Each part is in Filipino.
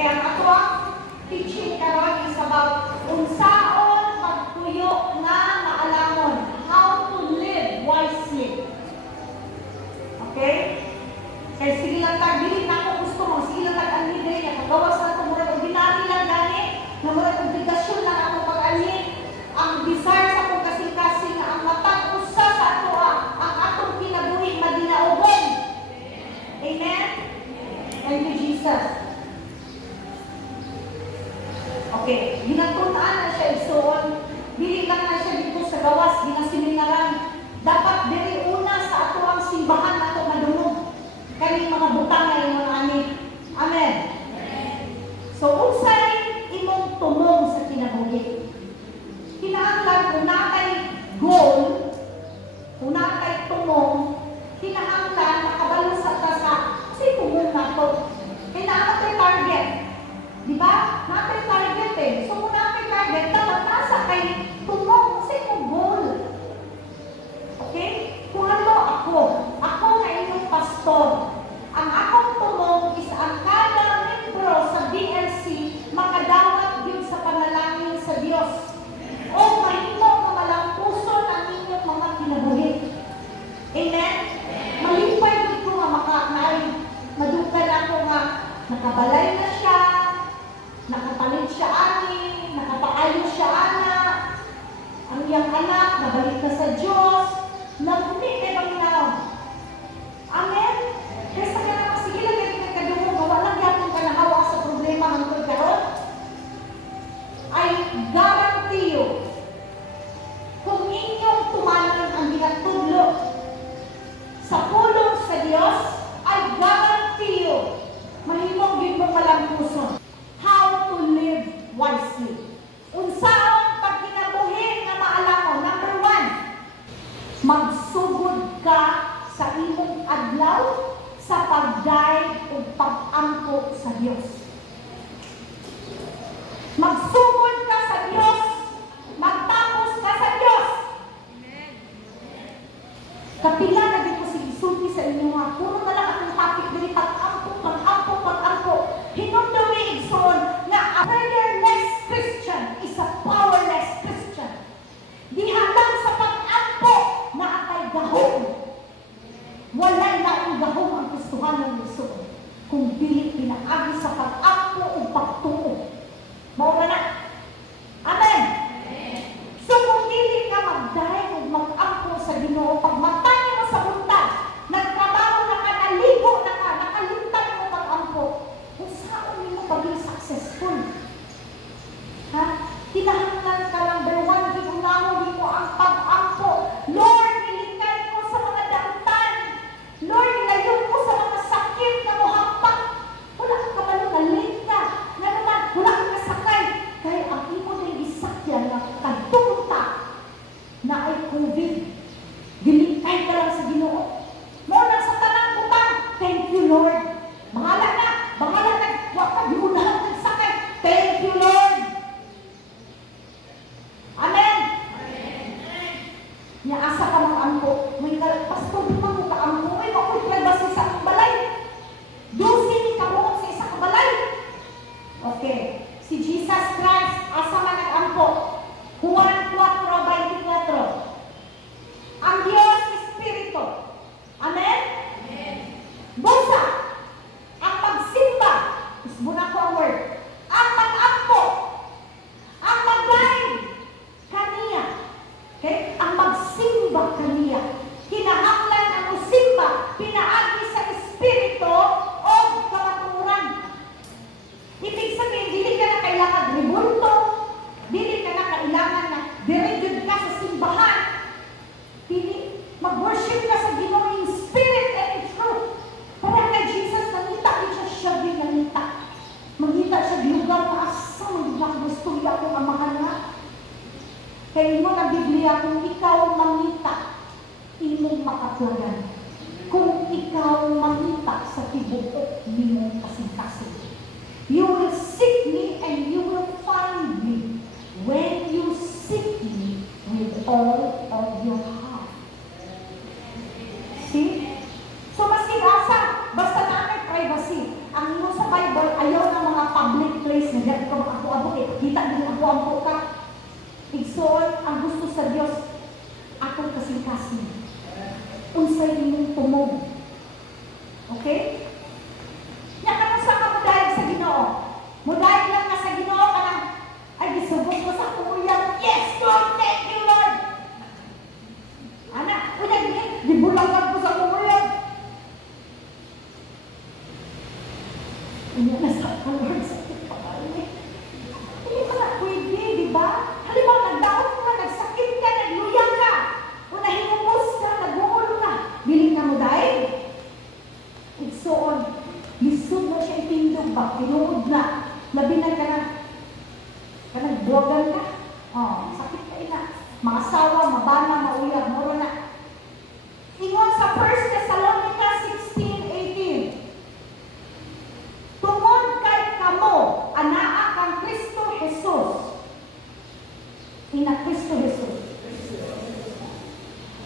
Okay, ang ato ang teaching karon is about unsaon pagtuyo nga maalamon, how to live wisely. Okay? Kaya sige lang tag, dili na ako gusto mo, sige lang tag anhi dili na kagawas na ito, murag ordinary lang gani, na murag obligasyon lang ako pag-anhi. Ang desire sa akong kasing-kasing na ang matag usa sa ato ang atong kinabuhi madinaogon. Amen? Thank you, Jesus. Okay, ginatutaan na siya isuon, dili lang na siya dito sa gawas, ginaseminaran. Dapat diri una sa ato ang simbahan nato madungog. Kaning mga butang na imong ani. Amen. So unsay imong tumong sa kinabuhi? Kinahanglan kung natay goal, kung natay tumong, kinahanglan makabalo sa tasa. Kasi tumong nato. Kinahanglan target. Di ba? Natay target eh. So kung natay target, dapat nasa kay tumong kasi kung goal. Okay? Kung ano ako na inyong pastor. Ang akong tumong is ang kada membro sa DLC makadawat din sa panalangin sa Diyos. O mahimo mamalampuson ang inyong mga kinabuhi. Amen? Malipay dito nga makaknaay. Madukan ako nga nakabalay na siya, nakapalit siya ani, nakapaayo siya anak, ang iyang anak nabalik na sa Diyos, nagpunit kay Panginoon. Amen? Kaya sa kanya sige lang yung nagkadungo, gawa lang yapon ka nahawa sa problema ng pagkaroon. I guarantee you, kung inyong tumanan ang ginatudlo sa pulong sa Diyos, I guarantee you, mahimong din mong malampuson. How to live wisely. Unsaon pagkinabuhi na maalamon. Number 1, magsugod ka sa imong adlaw sa pagday o pag-ampo sa Diyos. Magsugod ka sa Diyos. Magtapos ka sa Diyos. Kapila na din ko sige sa inyo nga. Puro na lang akong topic dili pag-ampo, pag-ampo, pag-ampo. Hinumdumi igsoon na a prayerless Christian is a powerless Christian. Di hanggang sa pag-ampo na atay gahom. Walay laing gahom ang gustuhan ng igsoon. Kung dili pinaagi sa pag-ampo o pagtuo. Mao na. Amen. So kung dili ka magdahay o mag-ampo sa Ginoo, pag matanya mo sa buntag, nagtrabaho na ka, naligo na ka, nakalintag mo mag-ampo, kung saan mo maging successful? Ha? Kinahanglan ka lang, berwan, giunahon mo ang pag-ampo. Lord, ilikay ko sa mga damutan. Lord, ilayo ko sa mga sakit na muhampak. Wala ka kabalo na late ka. Na naman, wala ka kasakay. Kaya ang imo na isakyan na kadunta na ay COVID. Gilikay ka lang sa Ginoo. Muna sa tanang butang, thank you, Lord. Bahala na. Huwag ka giunahan nagsakay. Thank you, Lord. Amen. Nya asa ka mag-ampo. May pastor, di man mo ka-ampo. May makulit ba sa isang balay? Dusin ka mo sa isang balay. Okay. Si Jesus Christ, asa man nag-ampo? Juan 4:24. Ang Diyos Espiritu. Amen? Busa. Ang pagsimba. Isbuna ko ang word. Ang pag-ampo. Ang mag-line. Kaniya. Okay? Ang magsimba kaniya. Kinahanglan ang musimba. Pinaagi sa Espiritu o kamaturan. Ibig sabihin, dili ka na kailangan ribulto. Dili ka na kailangan na dirigid ka sa simbahan. Dili, mag-worship ka sa Ginoo in spirit and in truth. Para kay Jesus, nangita siya din nangita. Mangita siya lugar na asa, magiging gusto niya akong amahan nga. Kaya mo na Biblia, kung ikaw mangita, imong makaplagan. Kung ikaw mangita sa tibuok, nimong kasing-kasing. You will seek me and you will find me when you seek me with all of your heart. See? So, mas asa, basta na may privacy. Ang ino sa Bible, ayaw ng mga public place na dyan ka makapo-apo, kita din ako-apo ka. Igsoon, ang gusto sa Diyos, akong kasing-kasing. Unsay inyong tumog. Okay? Nya ka sa ka mudayag sa Ginoo. Mudayag lang ka sa Ginoo ka na, ay gisubok ko sa kumuyang. Yes, Lord, thank you, Lord. Anak, unya dibulagan ko sa kumuyang. Unya na sa ka, Lord, sa pagkakalini. Hindi pa na pwede, di ba? Halimbawa, nagdaot ka, nagsakit ka, nagluyang ka. Kung nahingupos ka, nag-uul ka. Biling ka mo dahil. Igsoon, lisod mo siya itindog ba? Pinuod na. Labi na ka na. Nagbuwagan ka. Sakit ka ina. Mga sawa, mabana, mauyag, moro na. Ingon sa 1 Thessalonica 16:18. Tungod kay kamo, anaa kang Kristo Jesus. Ina Kristo Jesus.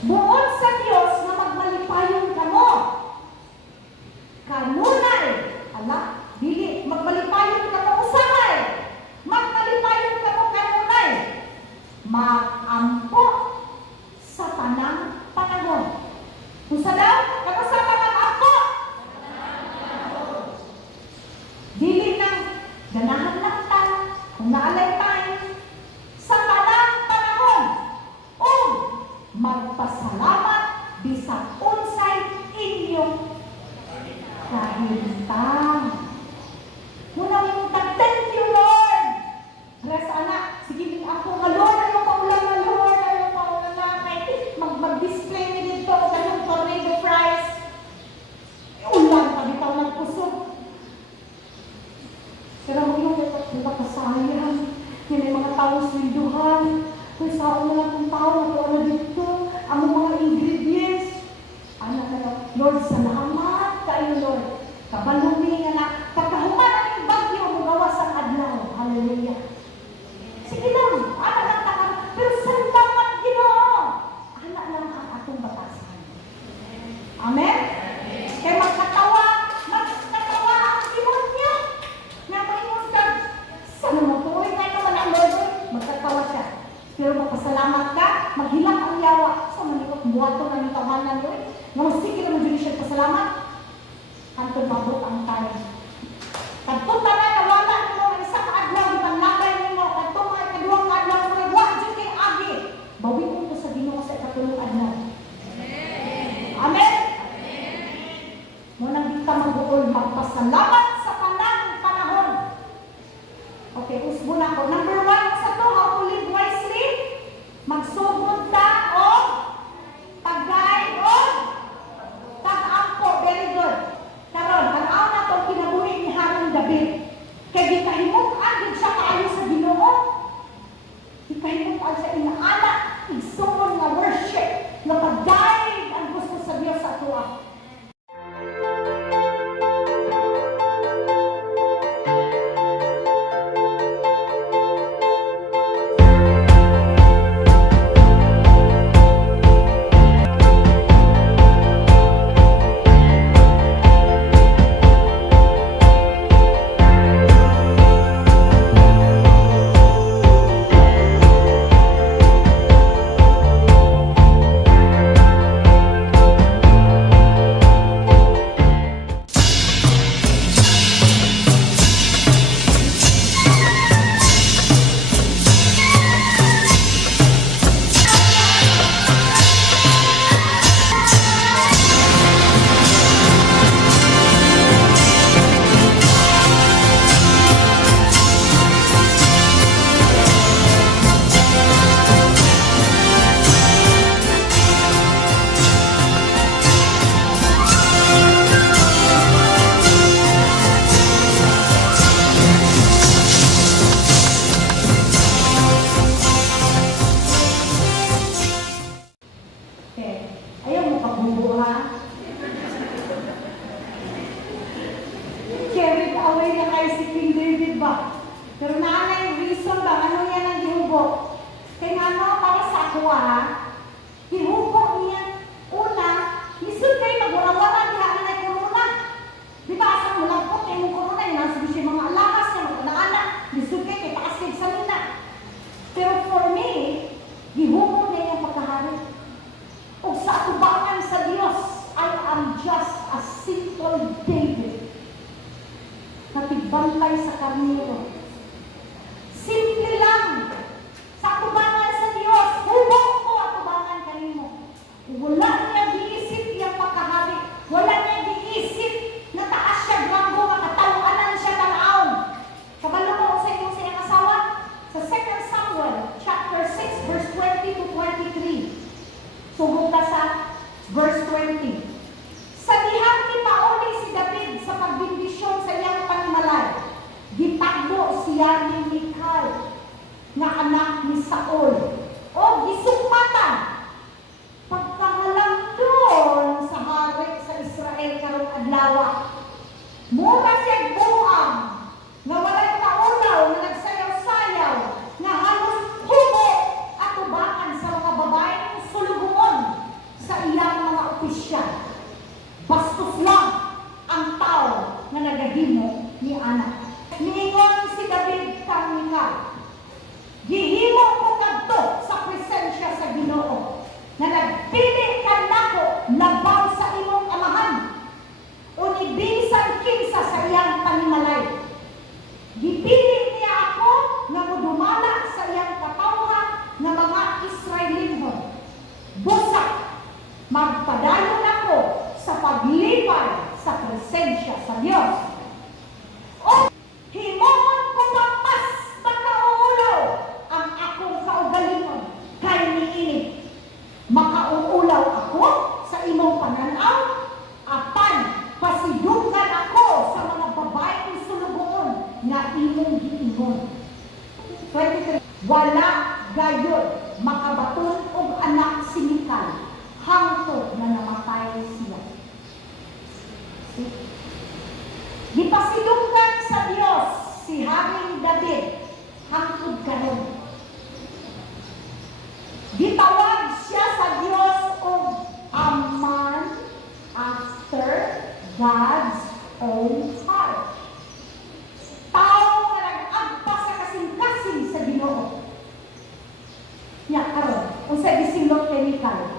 Buod sa Dios na magmalipayon kamo. Kanunay, dili magmalipayon kamo usahay. Magmalipayon kamo kanunay. Magampo sa tanang panahon. Usa daw, kamo sa magampo. Dili nang ganahan lang ta, kung naalay tayo, sa tanang panahon. O magpasalamat bisag unsay inyong kahintang. Muna mo thank you, Lord. Bless anak, sige din ako nga, Lord, ayaw paulan na, Lord, ayaw paulan na, mag-display ni dito, ganun tornado prize. Ulan, pabitaw ng puso. Pero mo yung nakasayang, yun ay mga tao swinduhan, kung saan mo lang kung tao, nakuha na dito, ang mga ingredients. Anak na, Lord, salamat kayo, Lord. Kabalumi nga na, pagkahuman ang bagyo, magawas ang adlaw. Hallelujah. Sige lang, anak lang takang, pero salamat Ginoo. Anak lang ang atong batasan. Amen? Kaya magkatawa ang demonyo. Na maingon ka, sana mo to, nga naman ang Lord, magkatawa siya. Pero magpasalamat ka, maghilak ang yawa. So, manikot, buhato na yung tawanan yun. Nga sige naman dyan siya pasalamat. Kanto mabot ang tayo. Kanto na nawala mo ang isang adlaw, ipanlagay mo, kanto mga ikaduwang adlaw, nagwa dyan kay Agi. Bawi ko ito sa Ginoo sa ikatulong adlaw. Amen? Munang di ka mag-uol, magpasalamat sa panang panahon. Okay, usbo na ako. Number 1 sa to, how to live wisely. Magsugod ta o pagay o tag-ampo. Very good. Karon, tanaw na itong kinabuhi ni Harong David. Kaya gikahimok-an din siya kaayo sa Ginoo. Gikahimok-an siya inaanak, igsuon nga worship, nga pag-guide ang gusto sa Diyos sa atuwa. nagbantay sa karnero. Simple lang. Sa atubangan sa Dios, hubog ko atubangan kanimo. Wala niya giisip yung pagkahari. Wala niya giisip na taas siya granggo, makatawanan siya tanaon. Kabalo mo sa iyong sa iyong asawa? Sa 2 Samuel, chapter 6, verse 20 to 23. Sugod ka sa verse 20. Sa dihang ni pauli si David sa pagbindisyon sa iyang panimalay, gitagbo siya ni Michal, nga anak ni Saul, o gisukmatan. Pagkangalang doon sa hari sa Israel karong adlaw, mura siya buang, nga walay paulaw na nagsayaw-sayaw, nga halos hubo at ubakan sa mga babaeng sulugumon sa iyang mga opisyal. Bastos lang ang tao na nagahimo ni anak. Niingon si David kang Michal, gihimo ko kadto sa presensya sa Ginoo, na nagpili ka nako labaw sa imong amahan, o nibisan kinsa sa iyang panimalay. Gipili niya ako nga modumala sa iyang katawhan nga mga Israelinhon. Busak, magpadayon ako sa paglipay sa presensya sa Diyos. O himon ko papas makauulaw ang akong kaugalingon kay niini. Makauulaw ako sa imong pananaw, apan pasidungan ako sa mga babaeng sulugoon nga imong giingon. 23. Wala gayon makabaton og anak si Michal hangtod na namatay siya. Gipasidunggan sa Dios si Haring David hangtod karon. Gitawag siya sa Dios og a man after God's own heart. Tao nga nag-agpas sa kasing-kasing sa Ginoo. Nya karon, unsa gisinlot kay Michal?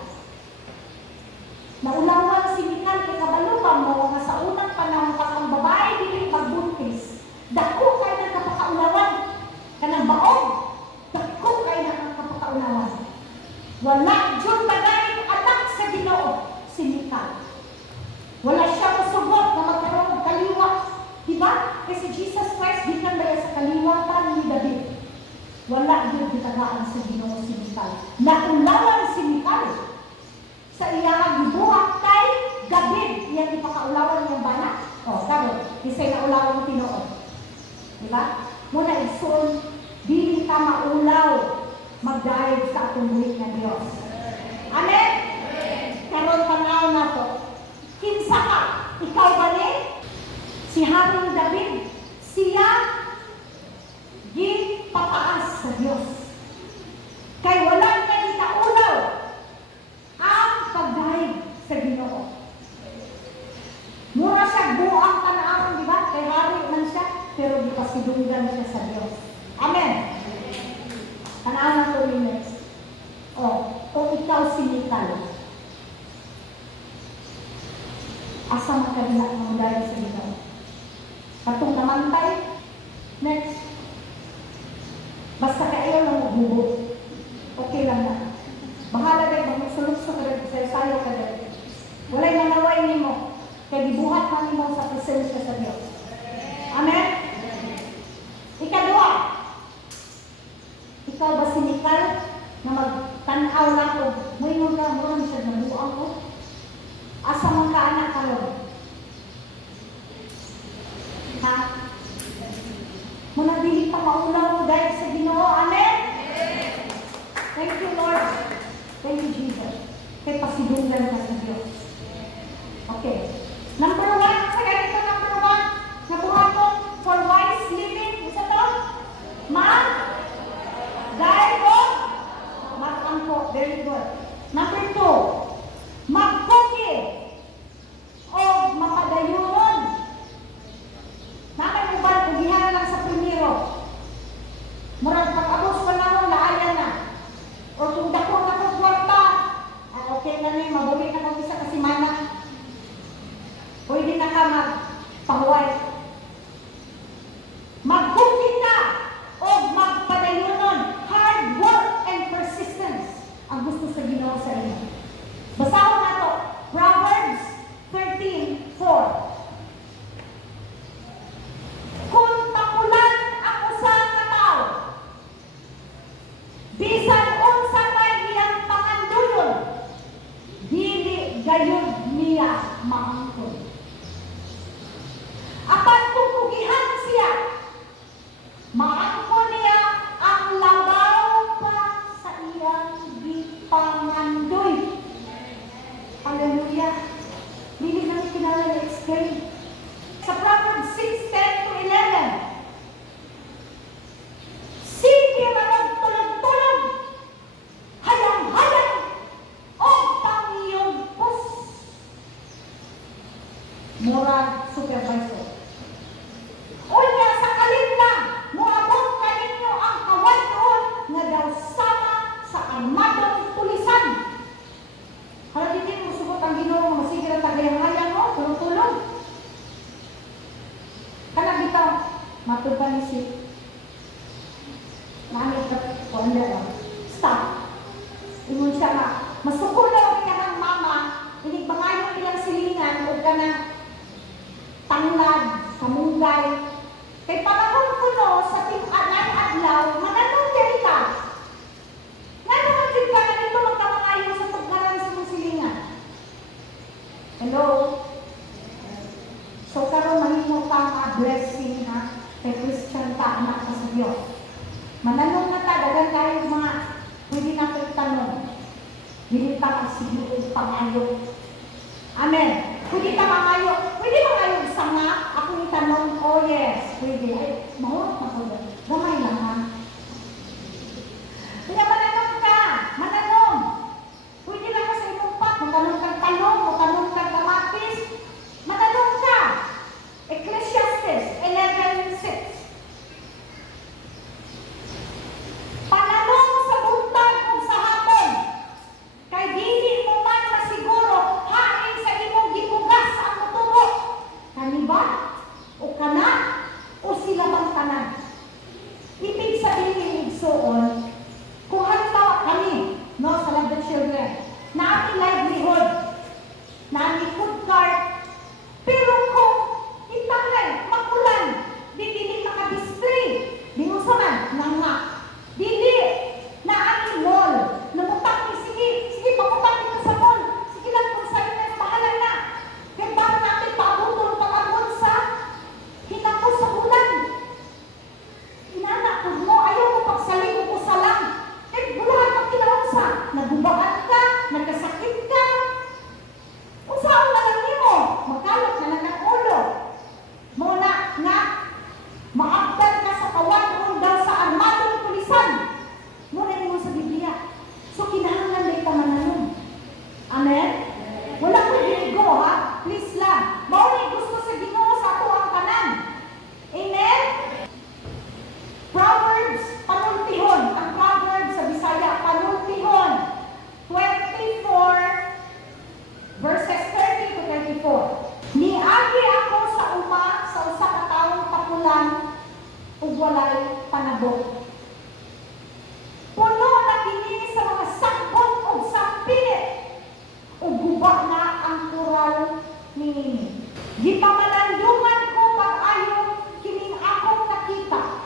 Naulawan si Michal kay kabaluban mo nga sa unang panahon pa ang babae dili pagbuntis. Dako kay nagkapakaulawan. Kanang baog, dako kay nagkapakaulawan. Wala jud bagay anak sa Ginoo si Michal. Wala siya masugot na magkaroon ng kaliwa. Diba? Kasi Jesus Christ gikan ba sa kaliwatan ni David. Wala jud gitagaan sa Ginoo si Michal. Naulawan si Michal sa iyang gibuhat kay David, iyang ipakaulawan niyang bana. O, sabi, isa'y naulawan Tinoo. Diba? Muna isun, dili ka maulaw, magdayeg sa atong buhit na Diyos. Amen? Karon tanaw na to. Kinsa ka? Ikaw ba ni? Si Haring David, siya gipataas sa Diyos. Kay wala niya gitaulaw ang pagdayeg sa Ginoo. Mura siya buang tanaaron, di ba? Kay hari man siya, pero di pasidunggan siya sa Diyos. Amen. Tanaan na to yung next. O ikaw si Michal. Asa makadila ng dayeg sa Ginoo? Katong namantay. Next. Basta kayo lang magbubo. Okay lang na. Bahala kayo, magsulog-sulog ka sayo ka dahil. Walay nanaway ni mo. Kaya dibuhat man mo sa presensya sa Diyos. Amen? Ikadua. Ikaw ba si Michal na magtanaw lang ko? May mga murang siya na buang ko? Asa mga kaanak ka ron? Ha? Muna dili pa maulaw mo dahil sa Ginoo. Amen? Thank you, Lord. Thank you, Jesus. Kaya pasidunggan ka sa Diyos. Okay. Number 1. Sa ganito, number 1. Nabuhat ko for wise living. Isa to? Dahil ko? Mag-angko. Very good. Number 2. Magpuki. O mapadayon. Nakay mo ba, ugihan lang sa primero. Murag pag-abos pa na laayan na. O kung dako na kong kwarta, okay na rin, mabuhi na kong isa kasi mana. Pwede na Matod pa ni si Nanay ka po stop. Ingon siya nga, masukulaw ka ng mama, inigbangayon ilang silingan o ka na tanglad, kamunggay. Kay panahon ko no, sa ting-anay adlaw, mananong dyan ka. Nga naman dyan ka na dito magkamangayon sa pagkaran sa mong silingan. Hello? So karon mahimo pang blessing na kay Christian ta anak ka sa Diyos. Mananong na ta, dagan kayo mga pwede na kayo tanong. Dili ta magsiguro pangayo. Amen. Pwede ta mangayo. Pwede mangayo sa nga. Ako ni tanong, oh yes, pwede. Ay, mahurot na ko. Gamay lang ha. Kaya mananong ka. Mananong. Pwede lang ka sa imong pat. Matanong kang talong, matanong kang kamatis. Mananong ka. Ecclesiastes 11:6. Pananong sa buntag o sa hapon, kay dili mo man masiguro hain sa imong gipugas ang mutubo. Kani ba? O kana? O sila bang tanan? Ibig sabihin igsuon, kung halimbawa kami, no, sa Love Children, na ating livelihood, na ating food cart, pero kung intangay, makulan, dili maka-display, bingusa man, nga, dili na ating mall, namutang ni, sige, pagutang dito sa mall, sige lang kung sa'yo na, bahala na. Kaya bakit natin paabutol pag-abot sa hinako sa bulan? Inana ko mo, ayaw mo pagsaling mo sa lang. Kaya bulahan pag kinausa, nagubaan ka, nagkasakit ka. Usaon na lang niyo, magkalot na lang ang ulo. Muna nga, maabdan ka sa kawan daw sa armadong pulisan. Muna mo sa Biblia. So, kinahanglan na mananong. Amen? Wala ko dinigo, ha? Please lang. Mauni gusto sa Ginoo sa ato ang tanan. Amen? Proverbs, panultihon. Ang Proverbs sa Bisaya, panultihon. 24, verses 30 to 34. Niagi ako sa uma sa usa ka taong pakulan ug walay panabot. Puno na kini sa mga sagbot ug sampilit ug guba na ang kural niini. Gipamalandungan ko pag-ayo kining akong nakita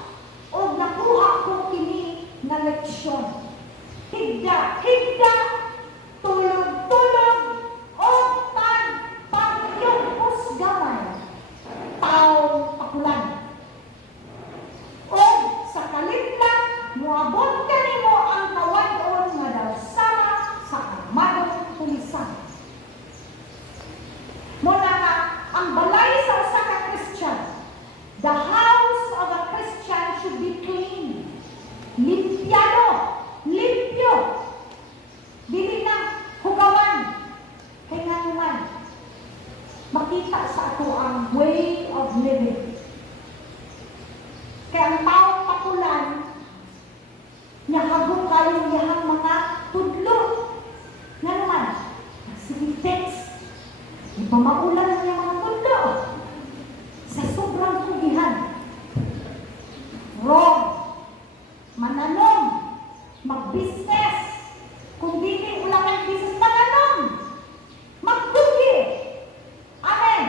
ug nakuha ko kini na leksyon. Higda, tulog, o pag-yung usgaman, taong pakulan. O sa kalimlang, muabot ka nimo ang kawadon nga daw sama sa armadong pulisan. Muna nga, ang balay sa usa ka Christian, the house of a Christian should be clean, limpyo, dili na hugawan, kaya nga naman, makita sa ato ang way of living. Kaya ang taong pakulan, nahagong kayo niyang mga tudlo. Nga naman, sige fix, ipamaulan niya mga tudlo. Sa sobrang tugihan. Wrong. Mananong. Mag-business. Kung dili ulang ang business, mananong. Magtugi. Amen.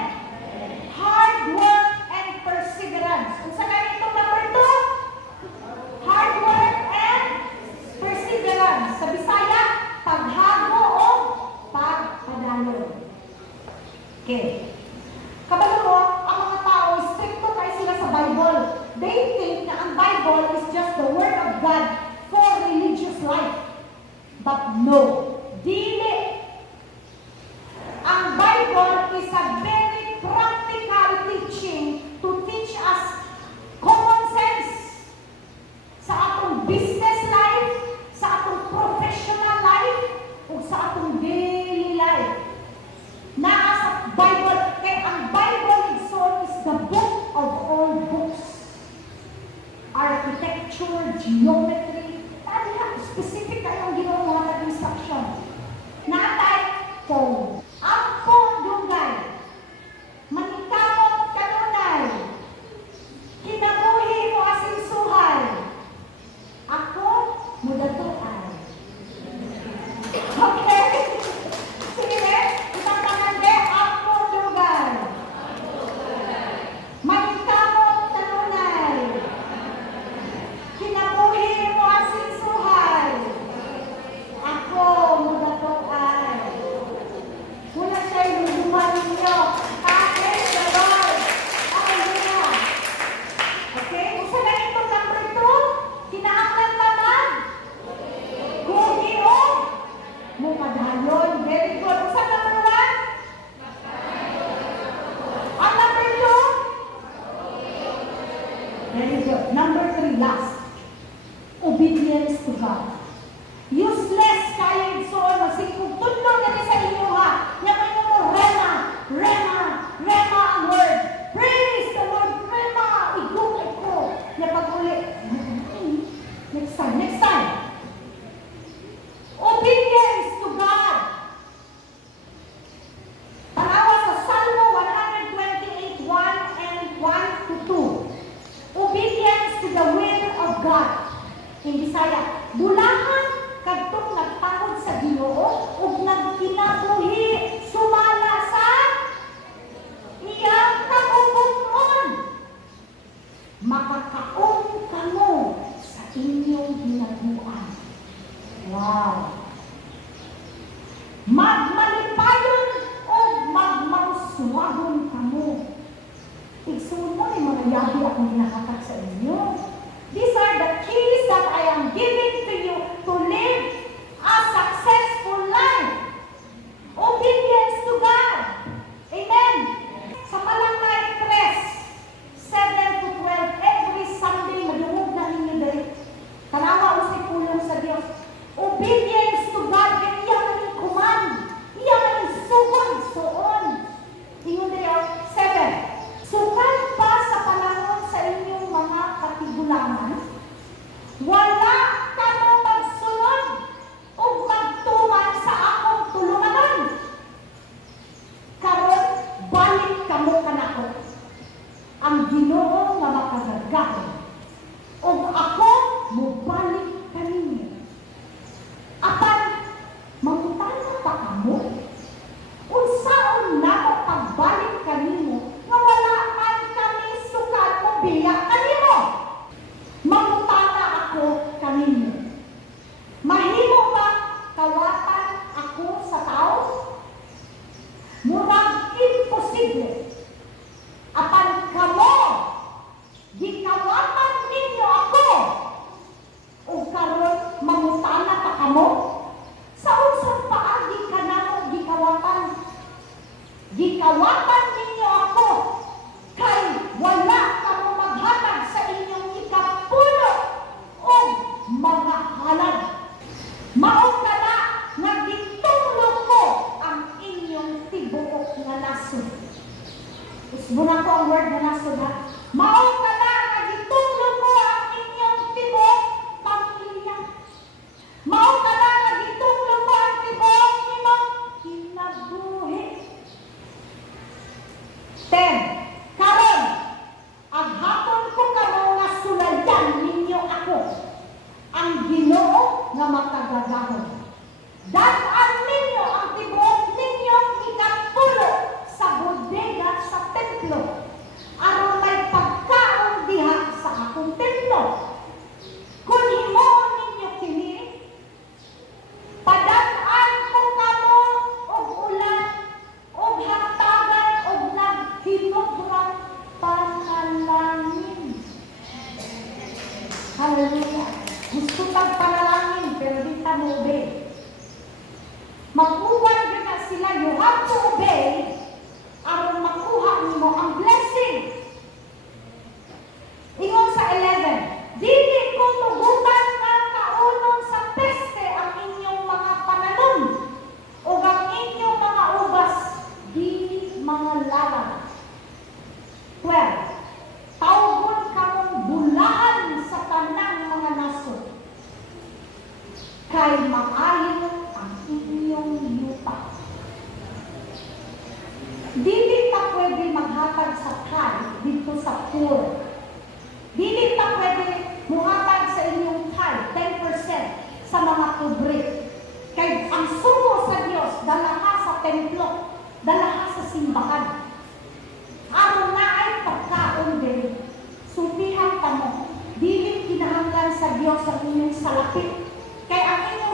Hard work and perseverance. Kung sa ganito number 2, hard work and perseverance. Sa Bisaya, paghago o pagpadalo. Okay. Kabalo mo, ang mga tao, stricto tayo sila sa Bible. They think na ang Bible is just the Word of God for religious life. But no. Dili. Ang Bible is a very practical teaching to teach us common sense sa atong business life, sa atong professional life, o sa atong daily life. Naa sa Bible, kaya ang Bible itself is the book of all books. Architecture, geometry, specific kayong ginawang mga nag-instruction. Natay, phone. Ang phone dungay. Manikamot kanunay. Kinabuhi Very good. Number 3, last. Obedience to God. Useless kayo so masikog tudlo na sa inyo ha. Yaman mo rema, rema, rema ang word. Praise the Lord, rema. Igugay ko. Yapag-uli. Next time, next time. Obedience to God. Tanawa sa Salmo 128:1 and 1 to 2. Obedience to the will of God. In Bisaya, bulahan kadtong nagtahod sa Ginoo ug nagkinabuhi sumala sa iyang kaugon. Makakaon kamo sa inyong ginabuan. Wow! Magmalipayon o magmangsuwagon kamo. Igsuon mo ni mga yabi akong ginakatak sa inyo. These are the keys that I am giving to you to live a successful life. Obedience to God. Amen. Sa Malangay 3, 7 to 12, every Sunday, madungog na ninyo dahil tanawa o si pulong sa Diyos. Obedience to God, kaya iyan ang command. Iyan ang sugod soon. Ingon na 7. Sukat pa sa panahon sa inyong mga katigulangan, wala kamo magsunod o magtuman sa akong tulunganan. Karon balik kamo kanako, ang Ginoo nga makagagahon, o ako mubalik kaninyo. Apan mangutana pa kamo, unsaon namo pagbalik kanimo nga wala man kami sukat mo biyak kanimo. Mangutana ako kanino. Mahimo ba kawatan ako sa tao? Murag imposible. Apan kamo, gikawatan ninyo ako. O karon mangutana pa kamo? Sa unsang paagi kanamo gikawatan? Gikawatan ninyo ako. Kay wala kamo maghatag sa inyong ikapulo o mga halad. Maong na nga gitulong ko ang inyong tibuok nga nasod. Usbo na ko ang word na nasod ha. Maong na nga gitulong ko ang inyong tibuok pamilya. Maong na nga gitulong ko ang tibuok imong kinabuhi. 10. Karon, ang hapon ko kamo nga sulayan ninyo ako, ang Ginoo nga makagagahon. Dan-an ninyo ang tibuok ninyong ikapulo sa bodega sa templo, aron may pagkaon diha sa akong templo. Kung himuon ninyo kini, padan-an ko kamo og ulan og hatagan og naghinugrang panalangin. Hallelujah. Gusto tag panalangin pero di ta mo obey. Mag-uwan na sila, you have to obey aron makuha nimo ang blessing. Ingon sa 11, dili ko tugutan nga kaunon sa peste ang inyong mga pananon o ang inyong mga ubas, dili mga laban. 12. Tawgon kamong bulaan sa tanang mga nasod, kay maayo ang inyong lupa. Dili pa pwede maghatag sa tithe dito sa poor. Dili pa pwede muhatag sa inyong tithe, 10% sa mga pobre. Kay ang sugo sa Dios, dala ka sa templo, dala ka sa simbahan. Aron na ay pagkaon din, supihan ka mo, dili kinahanglan sa Dios ang inyong salapit. Kay ang inyong